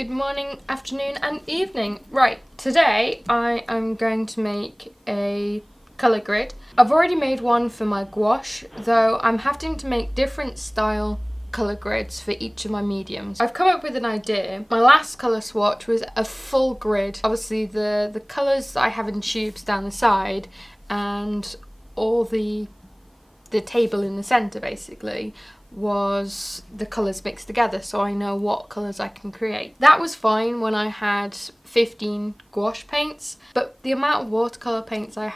Good morning, afternoon and evening. Right, today I am going to make a colour grid. I've already made one for my gouache, though I'm having to make different style colour grids for each of my mediums. I've come up with an idea. My last colour swatch was a full grid. Obviously the colours that I have in tubes down the side and all the table in the centre basically was the colours mixed together, so I know what colours I can create. That was fine when I had 15 gouache paints, but the amount of watercolour paints I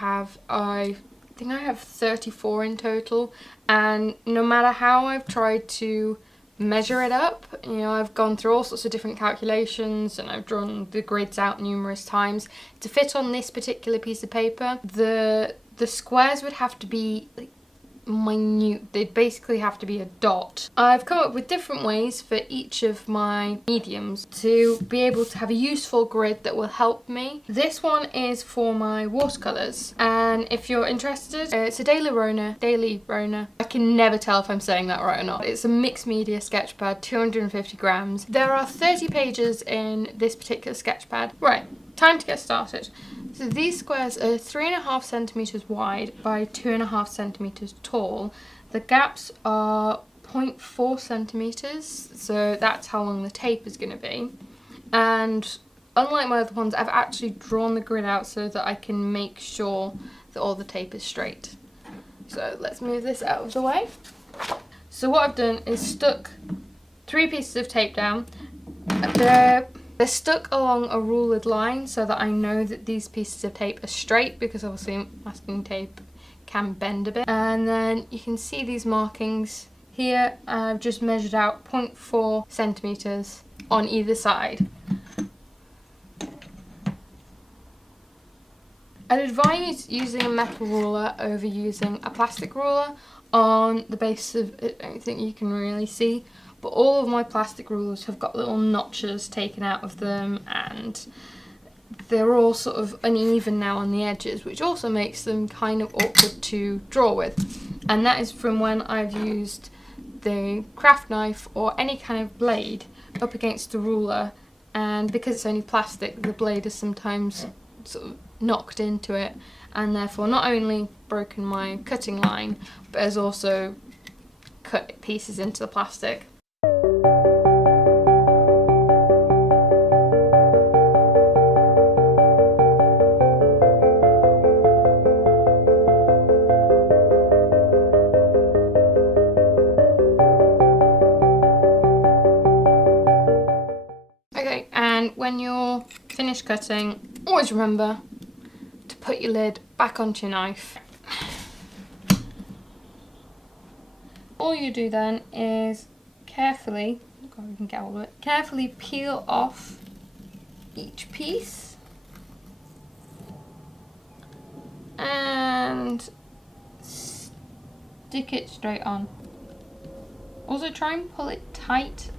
think I have 34 in total, and no matter how I've tried to measure it up, you know, I've gone through all sorts of different calculations and I've drawn the grids out numerous times to fit on this particular piece of paper. The squares would have to be like minute. They'd basically have to be a dot. I've come up with different ways for each of my mediums to be able to have a useful grid that will help me. This one is for my watercolours, and if you're interested, it's a Daily Rowney. I can never tell if I'm saying that right or not. It's a mixed media sketch pad, 250 grams. There are 30 pages in this particular sketch pad. Right, time to get started. So these squares are 3.5 centimetres wide by 2.5 centimetres tall. The gaps are 0.4 centimetres, so that's how long the tape is going to be. And unlike my other ones, I've actually drawn the grid out so that I can make sure that all the tape is straight. So let's move this out of the way. So what I've done is stuck 3 pieces of tape down. They're stuck along a rulered line so that I know that these pieces of tape are straight, because obviously masking tape can bend a bit. And then you can see these markings here. I've just measured out 0.4 centimetres on either side. I'd advise using a metal ruler over using a plastic ruler on the basis of I don't think you can really see, but all of my plastic rulers have got little notches taken out of them and they're all sort of uneven now on the edges, which also makes them kind of awkward to draw with. And that is from when I've used the craft knife or any kind of blade up against the ruler, and because it's only plastic, the blade is sometimes sort of knocked into it and therefore not only broken my cutting line, but has also cut pieces into the plastic. Okay, and when you're finished cutting, always remember to put your lid back onto your knife. All you do then is carefully, God, we can get all of it, carefully peel off each piece and stick it straight on. Also try and pull it tight.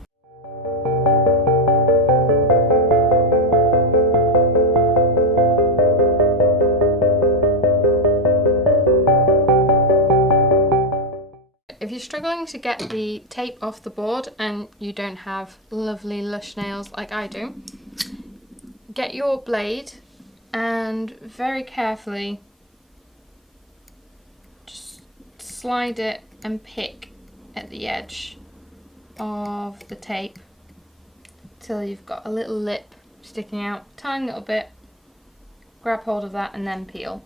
If you're struggling to get the tape off the board and you don't have lovely lush nails like I do, get your blade and very carefully just slide it and pick at the edge of the tape till you've got a little lip sticking out, tiny little bit. Grab hold of that and then peel.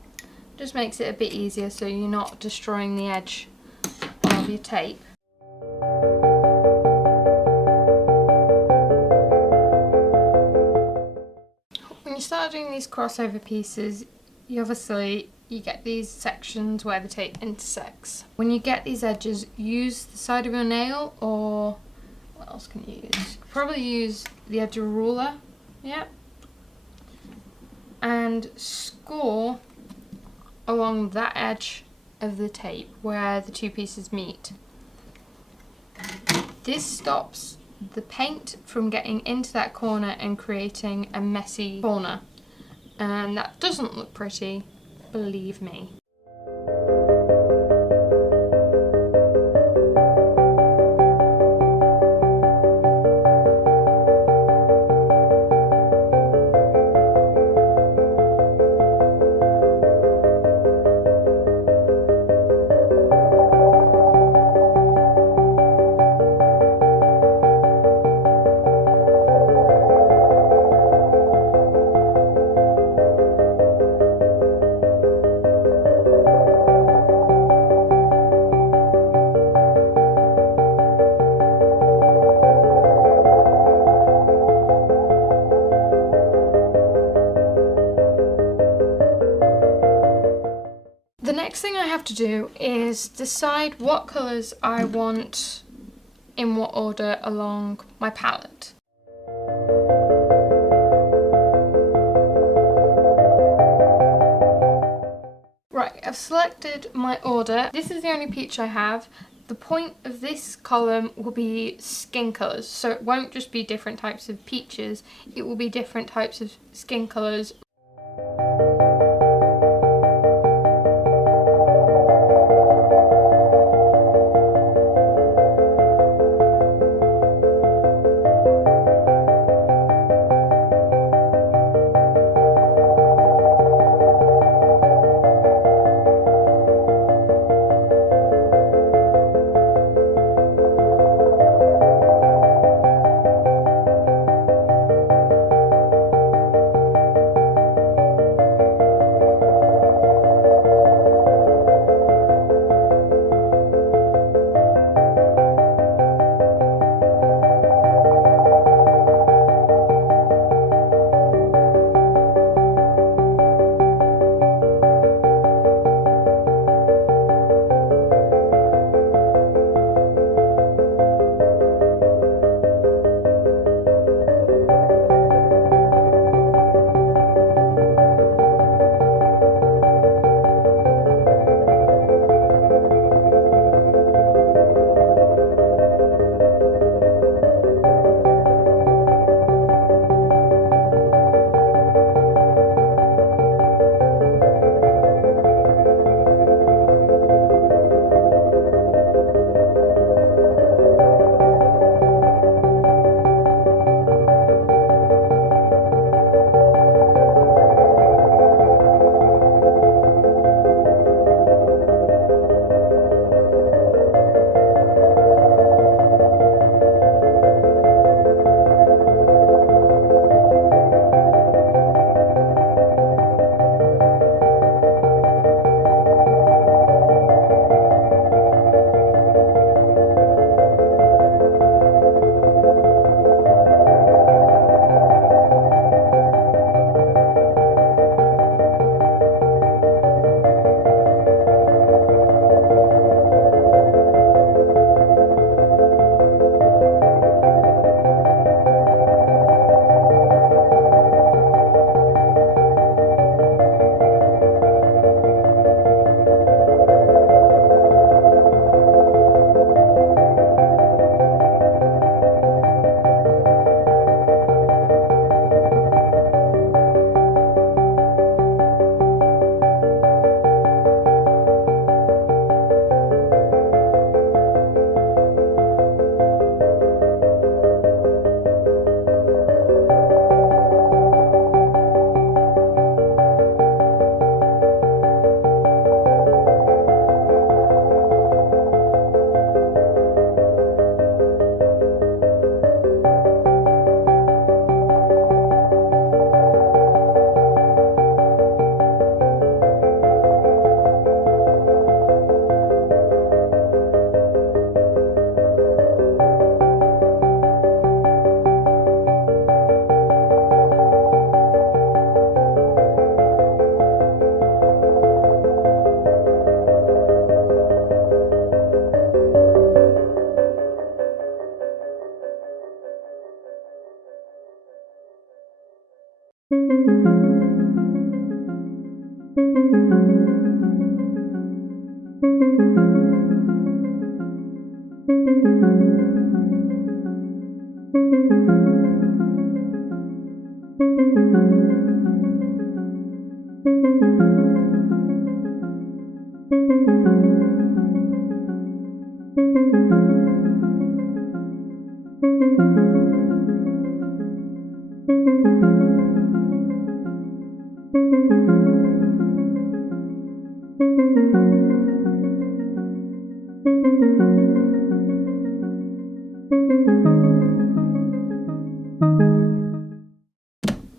Just makes it a bit easier so you're not destroying the edge of your tape. When you start doing these crossover pieces, you get these sections where the tape intersects. When you get these edges, use the side of your nail, or what else can you use? Probably use the edge of a ruler, yeah, and score along that edge of the tape where the two pieces meet. This stops the paint from getting into that corner and creating a messy corner, and that doesn't look pretty, believe me. have to do is decide what colours I want in what order along my palette. Right, I've selected my order. This is the only peach I have. The point of this column will be skin colours, so it won't just be different types of peaches, it will be different types of skin colours.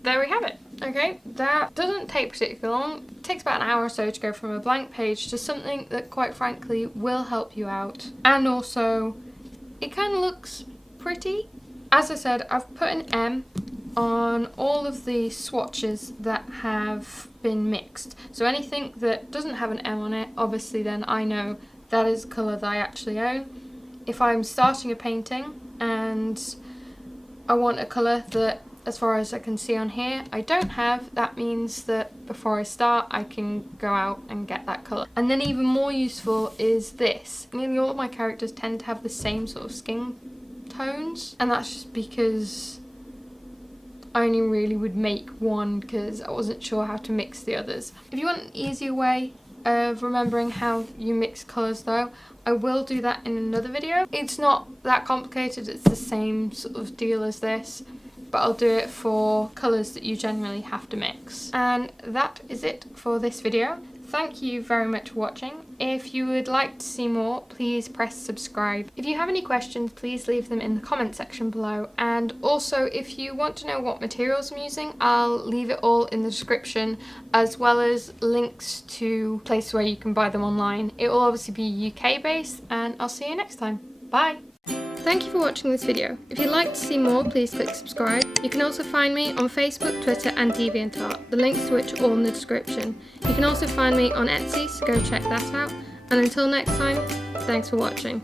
There we have it. Okay, that doesn't take particularly long. It takes about an hour or so to go from a blank page to something that quite frankly will help you out. And also, it kind of looks pretty. As I said, I've put an M on all of the swatches that have been mixed. So anything that doesn't have an M on it, obviously then I know that is a colour that I actually own. If I'm starting a painting and I want a colour that, as far as I can see on here, I don't have, that means that before I start I can go out and get that colour. And then even more useful is this. Nearly all of my characters tend to have the same sort of skin tones, and that's just because I only really would make one because I wasn't sure how to mix the others. If you want an easier way of remembering how you mix colours though, I will do that in another video. It's not that complicated, it's the same sort of deal as this, but I'll do it for colours that you generally have to mix. And that is it for this video. Thank you very much for watching. If you would like to see more, please press subscribe. If you have any questions, please leave them in the comment section below. And also, if you want to know what materials I'm using, I'll leave it all in the description, as well as links to places where you can buy them online. It will obviously be UK based, and I'll see you next time. Bye! Thank you for watching this video. If you'd like to see more, please click subscribe. You can also find me on Facebook, Twitter and DeviantArt, the links to which are all in the description. You can also find me on Etsy, so go check that out. And until next time, thanks for watching.